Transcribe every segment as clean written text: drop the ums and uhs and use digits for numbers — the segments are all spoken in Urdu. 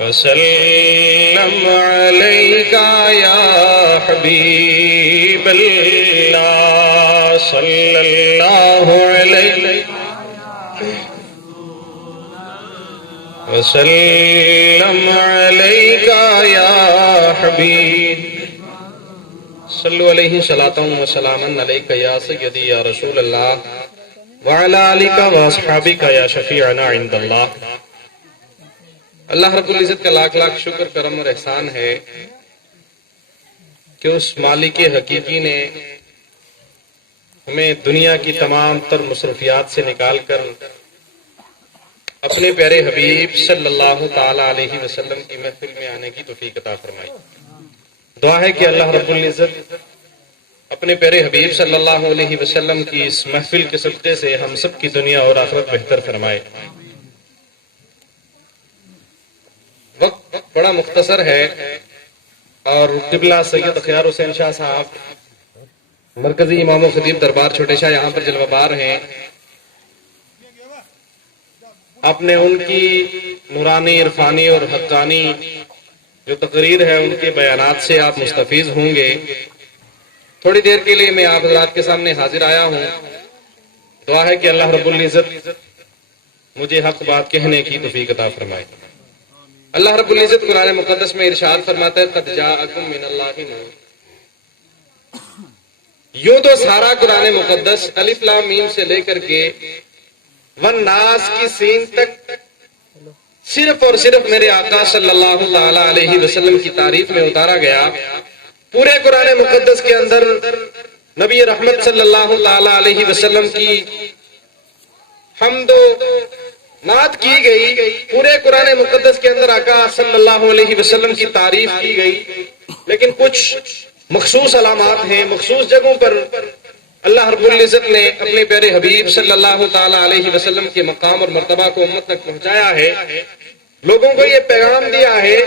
وسلم عليك يا حبيب الله صلى الله عليه وسلم عليك يا حبيب صلوا عليه صلاة وسلاما عليك يا سيدي يا رسول الله وعلى آلك واصحابك يا شفيعنا عند الله. اللہ رب العزت کا لاکھ لاکھ شکر کرم اور احسان ہے کہ اس مالک حقیقی نے ہمیں دنیا کی تمام تر مصروفیات سے نکال کر اپنے پیارے حبیب صلی اللہ تعالی علیہ وسلم کی محفل میں آنے کی توفیق عطا فرمائی. دعا ہے کہ اللہ رب العزت اپنے پیارے حبیب صلی اللہ علیہ وسلم کی اس محفل کے صدقے سے ہم سب کی دنیا اور آخرت بہتر فرمائے. وقت بڑا مختصر ہے اور قبلہ سید خیار حسین شاہ صاحب مرکزی امام و خطیب دربار چھوٹے شاہ یہاں پر جلوہ بار ہیں. آپ نے ان کی نورانی عرفانی اور حقانی جو تقریر ہے ان کے بیانات سے آپ مستفیض ہوں گے. تھوڑی دیر کے لیے میں آپ حضرات کے سامنے حاضر آیا ہوں. دعا ہے کہ اللہ رب العزت مجھے حق بات کہنے کی توفیق عطا فرمائے. اللہ رب العزت قرآن مقدس میں ارشاد فرماتا ہے قد جاءکم من اللہ نور. یوں تو سارا قرآن مقدس الف لام میم سے لے کر کے والناس کی سین تک صرف اور صرف میرے آقا صلی اللہ تعالی علیہ وسلم کی تعریف میں اتارا گیا. پورے قرآن مقدس کے اندر نبی رحمت صلی اللہ تعالی علیہ وسلم کی حمد و نعت کی گئی. پورے قرآن مقدس کے اندر آقا صلی اللہ علیہ وسلم کی تعریف کی گئی. لیکن کچھ مخصوص علامات ہیں, مخصوص جگہوں پر اللہ رب العزت نے اپنے پیارے حبیب صلی اللہ تعالی علیہ وسلم کے مقام اور مرتبہ کو امت تک پہنچایا ہے, لوگوں کو یہ پیغام دیا ہے.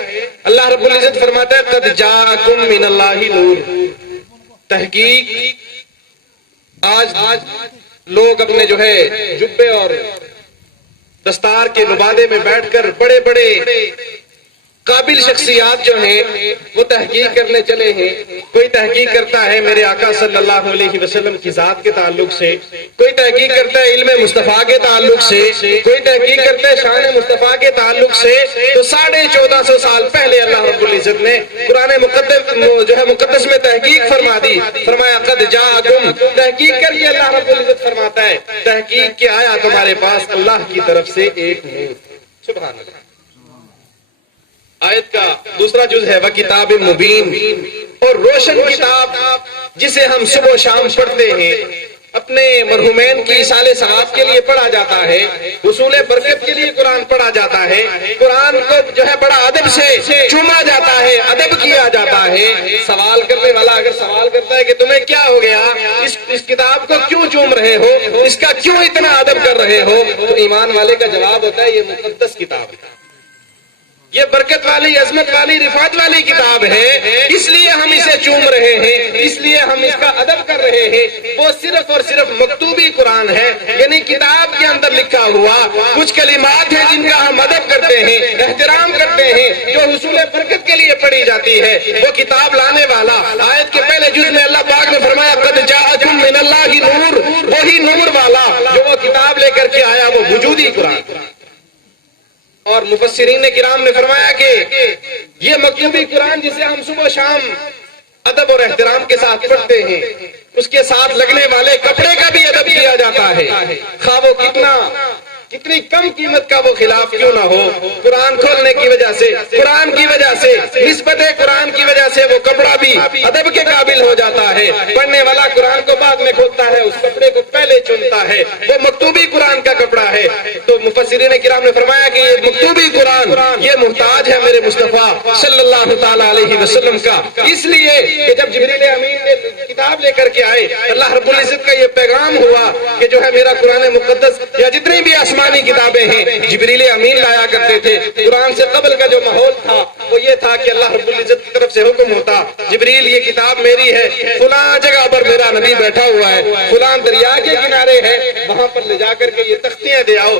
اللہ رب العزت فرماتا ہے قد جاءکم من اللہ نور. تحقیق آج لوگ اپنے جو ہے جبے اور دستار کے نبادے میں بیٹھ کر بڑے بڑے قابل شخصیات جو ہیں وہ تحقیق کرنے چلے ہیں. کوئی تحقیق کرتا ہے میرے آقا صلی اللہ علیہ وسلم کی ذات کے تعلق سے, کوئی تحقیق کرتا ہے علم مصطفیٰ کے تعلق سے, کوئی تحقیق کرتا ہے شان مصطفیٰ کے تعلق سے. تو 1450 سال پہلے اللہ رب العزت نے قرآن مقدس میں تحقیق فرما دی. فرمایا قد جاءکم. تحقیق کر کے اللہ رب العزت فرماتا ہے تحقیق کے آیا تمہارے پاس اللہ کی طرف سے ایک نور. سبحان اللہ. آیت کا دوسرا جز ہے وَكِتَابٍ مُبِينٍ, اور روشن کتاب جسے ہم صبح و شام پڑھتے ہیں. اپنے مرحومین کی اصال ثواب کے لیے پڑھا جاتا ہے, حصول برکت کے لیے قرآن پڑھا جاتا ہے. قرآن کو جو ہے بڑا ادب سے چوما جاتا ہے, ادب کیا جاتا ہے. سوال کرنے والا اگر سوال کرتا ہے کہ تمہیں کیا ہو گیا, اس کتاب کو کیوں چوم رہے ہو, اس کا کیوں اتنا ادب کر رہے ہو, تو ایمان والے کا جواب ہوتا ہے یہ مقدس کتاب ہے, یہ برکت والی عظمت والی رفعت والی کتاب ہے, اس لیے ہم اسے چوم رہے ہیں, اس لیے ہم اس کا ادب کر رہے ہیں. وہ صرف اور صرف مکتوبی قرآن ہے, یعنی کتاب کے اندر لکھا ہوا کچھ کلمات ہیں جن کا ہم ادب کرتے ہیں, احترام کرتے ہیں, جو حصول برکت کے لیے پڑھی جاتی ہے. وہ کتاب لانے والا آیت کے پہلے جز میں اللہ پاک نے فرمایا قد جاءکم من اللہ نور, وہی نور والا جو وہ کتاب لے کر کے آیا وہ وجودی قرآن. اور مفسرین کرام نے فرمایا کہ یہ مکتوبی قرآن جسے ہم صبح و شام ادب اور احترام کے ساتھ پڑھتے ہیں, اس کے ساتھ لگنے والے کپڑے کا بھی ادب کیا جاتا ہے, خواہ وہ کتنی کم قیمت کا وہ خلاف کیوں نہ ہو. قرآن کھولنے کی وجہ سے, قرآن کی وجہ سے, نسبت قرآن کی وجہ سے وہ کپڑا بھی ادب کے قابل ہو جاتا ہے. پڑھنے والا قرآن کو بعد میں کھولتا ہے, اس کپڑے کو پہلے چنتا ہے, وہ مکتوبی قرآن کا کپڑا ہے. تو مفسرین کرام نے فرمایا کہ یہ مکتوبی قرآن یہ محتاج ہے میرے مصطفیٰ صلی اللہ تعالی علیہ وسلم کا, اس لیے کہ جب جبریل امین نے کتاب لے کر کے آئے, اللہ رب العزت کا یہ پیغام ہوا کہ جو ہے میرا قرآن مقدس یا جتنی بھی آسمانی کتابیں ہیں جبریل امین لایا کرتے تھے. قرآن سے قبل کا جو ماحول تھا وہ یہ تھا کہ اللہ رب العزت کی طرف سے حکم ہوتا جبریل یہ کتاب میری ہے, فلاں جگہ پر میرا نبی بیٹھا ہوا ہے, فلاں دریا کے کنارے ہے, وہاں پر لے جا کر کے یہ تختیاں دے آؤ,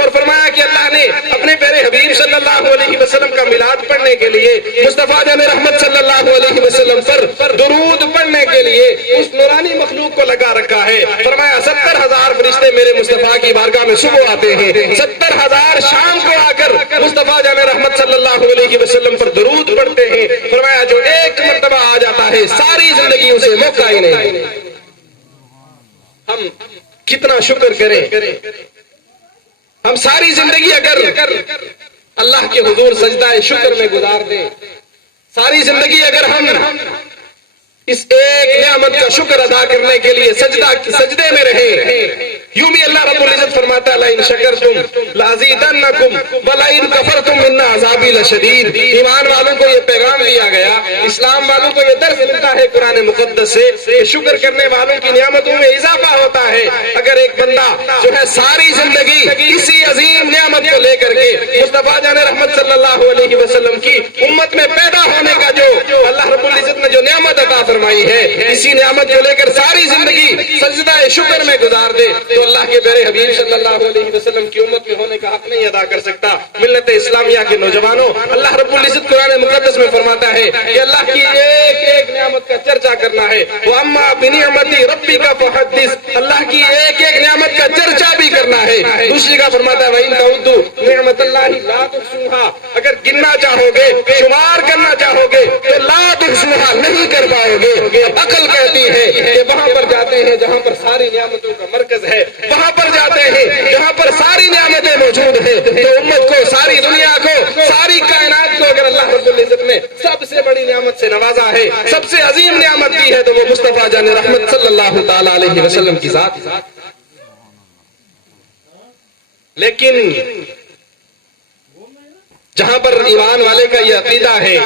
اور فرمایا کہ اللہ نے اپنے پیارے حبیب صلی اللہ علیہ وسلم کا میلاد پڑھنے کے لیے مصطفیٰ جان رحمت صلی اللہ علیہ وسلم پر درود پڑھنے کے لیے اس نورانی مخلوق کو لگا رکھا ہے۔ فرمایا 70,000 فرشتے میرے مصطفیٰ کی بارگاہ میں صبح آتے ہیں، 70,000 شام کو آ کر مصطفیٰ جان رحمت صلی اللہ علیہ وسلم پر درود پڑھتے ہیں۔ فرمایا جو ایک مرتبہ آ جاتا ہے ساری زندگی اسے موقع ہی نہیں۔ ہم کتنا شکر کریں، ہم ساری زندگی اگر اللہ کے حضور سجدہ شکر میں گزار دیں، ساری زندگی اگر ہم اس ایک نعمت کا شکر ادا کرنے کے لیے سجدے میں رہیں، یوں بھی اللہ رب العزت فرماتا ہے لئن شکرتم لازیدنکم ولئن کفرتم ان عذابی لشدید۔ ایمان والوں کو یہ پیغام دیا گیا، اسلام والوں کو یہ درس ملتا ہے قرآن مقدس سے کہ شکر کرنے والوں کی نعمتوں میں اضافہ ہوتا ہے۔ اگر ایک بندہ جو ہے ساری زندگی اسی عظیم نعمت کو لے کر کے مصطفیٰ جان رحمت صلی اللہ علیہ وسلم کی امت میں پیدا ہونے کا جو اللہ رب العزت نے جو نعمت عطا فرمائی ہے، اسی نعمت کو لے کر ساری زندگی سجدہ شکر میں گزار دے تو اللہ کے پیارے حبیب صلی اللہ علیہ وسلم کی امت میں ہونے کا حق نہیں ادا کر سکتا۔ ملت اسلامیہ کے نوجوانوں، اللہ رب العزت قرآن مقدس میں فرماتا ہے کہ اللہ کی ایک ایک نعمت کا چرچا کرنا ہے، وَأَمَّا بِنِعْمَتِ رَبِّكَ فَحَدِّثْ، اللہ کی ایک ایک نعمت کا چرچا بھی کرنا ہے۔ دوسری کا فرماتا ہے وَإِن تَعُدُّوا نِعْمَتَ اللَّهِ لَا تُحْصُوهَا، اگر گننا چاہو گے، شمار کرنا چاہو گے تو لا تحصوها نہیں کر پاؤ گے۔ عقل کہتی ہے کہ وہاں پر جاتے ہیں جہاں پر ساری نعمتوں کا مرکز ہے، وہاں پر جاتے ہیں جہاں پر ساری نعمتیں موجود ہیں۔ تو امت کو، ساری دنیا کو، ساری کائنات کو اگر اللہ رب العزت نے سب سے بڑی نعمت سے نوازا ہے، سب سے عظیم نعمت دی ہے، تو وہ مصطفیٰ جان رحمت صلی اللہ تعالی علیہ وسلم کی ذات۔ لیکن جہاں پر ایمان والے کا یہ عقیدہ ہے،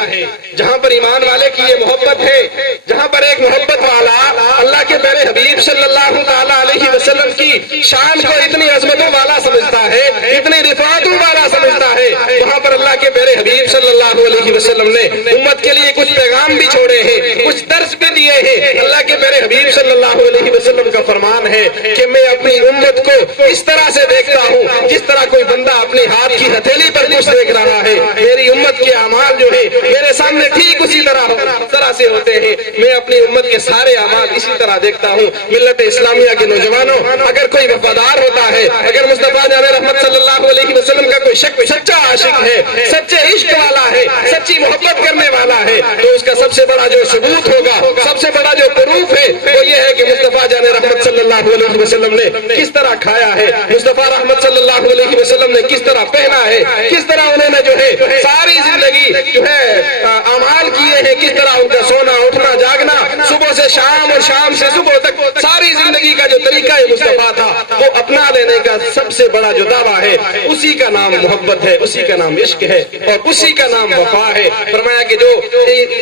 جہاں پر ایمان والے کی یہ محبت ہے، جہاں پر ایک محبت والا اللہ کے پیارے حبیب صلی اللہ تعالیٰ علیہ وسلم کی شان کو اتنی عظمتوں والا سمجھتا ہے، اتنی رفعتوں والا سمجھتا ہے، وہاں پر اللہ کے پیارے حبیب صلی اللہ علیہ وسلم نے امت کے لیے کچھ پیغام بھی چھوڑے ہیں، کچھ درس بھی دیے ہیں۔ اللہ کے پیارے حبیب صلی اللہ علیہ وسلم کا فرمان ہے کہ میں اپنی امت کو اس طرح سے دیکھتا ہوں جس طرح کوئی بندہ اپنے ہاتھ کی ہتھیلی پر کچھ دیکھ رہا ہے۔ میری امت کے اعمال جو ہے میرے سامنے ٹھیک اسی طرح سے ہوتے ہیں، میں اپنی امت کے سارے اعمال اسی طرح دیکھتا ہوں۔ ملت اسلامیہ کے نوجوانوں، اگر کوئی وفادار ہوتا ہے، اگر مصطفیٰ جان رحمت صلی اللہ علیہ وسلم کا کوئی سچا عاشق ہے، سچے عشق والا ہے، سچی محبت کرنے والا ہے، تو اس کا سب سے بڑا جو ثبوت ہوگا، سب سے بڑا جو پروف ہے وہ یہ ہے کہ مصطفیٰ جان رحمت صلی اللہ علیہ وسلم نے کس طرح کھایا ہے، مصطفیٰ رحمت صلی اللہ علیہ وسلم نے کس طرح پہنا ہے، کس طرح انہوں نے جو ہے ساری زندگی جو ہے اعمال کیے ہیں، کس طرح ان کا سونا اٹھنا جاگنا، صبح سے شام اور شام سے صبح تک ساری زندگی کا جو طریقہ مصطفیٰ تھا وہ اپنا لینے کا سب سے بڑا جو دعویٰ ہے، اسی کا نام محبت ہے، اسی کا نام عشق ہے، اور اسی کا نام وفا ہے۔ فرمایا کہ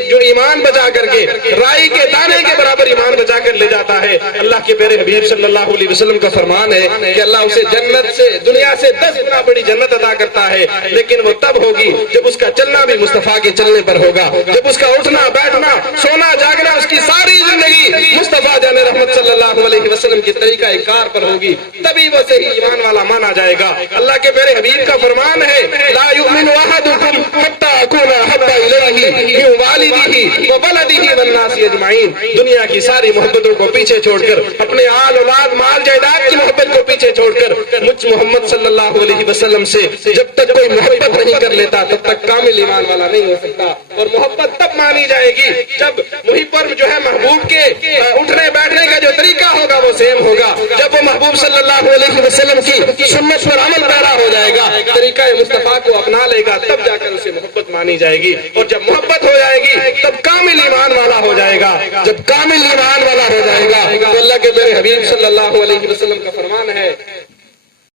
جو ایمان بچا کر کے رائی کے دانے کے برابر ایمان بچا کر لے جاتا ہے، اللہ کے پیارے حبیب صلی اللہ علیہ وسلم کا فرمان ہے کہ اللہ اسے جنت سے، دنیا سے 10 گنا بڑی جنت عطا کرتا ہے، لیکن وہ تب ہوگی جب اس کا چلنا بھی مصطفیٰ کے چلنے پر ہوگا، جب اس کا اٹھنا بیٹھنا سونا جاگنا اس کی ساری زندگی مصطفیٰ جان رحمت صلی اللہ علیہ وسلم کے طریقہ کار پر ہوگی، تبھی وہ صحیح ایمان والا مانا جائے گا۔ اللہ کے پیارے حبیب کا فرمان ہے لا یؤمن احدکم حتی اکون احب الیہ من والدہ وولدہ والناس اجمعین۔ دنیا کی ساری محبتوں کو پیچھے چھوڑ کر، اپنے آل اولاد مال جائیداد کی محبت کو پیچھے چھوڑ کر مجھ محمد صلی اللہ علیہ وسلم سے جب تک کوئی محبت نہیں کر لیتا تب تک کامل ایمان والا نہیں ہو سکتا۔ اور محبت تب مانی جائے گی جب وہی پر جو ہے محبوب کے اٹھنے بیٹھنے کا جو طریقہ ہوگا وہ سیم ہوگا، جب وہ محبوب صلی اللہ علیہ وسلم کی سنت پر عمل پیرا ہو جائے گا، طریقہ مصطفیٰ کو اپنا لے گا، تب جا کر اسے محبت مانی جائے گی، اور جب محبت ہو جائے گی تب کامل ایمان والا ہو جائے گا۔ جب کامل ایمان والا ہو جائے گا تو اللہ کے پیارے حبیب صلی اللہ علیہ وسلم کا فرمان ہے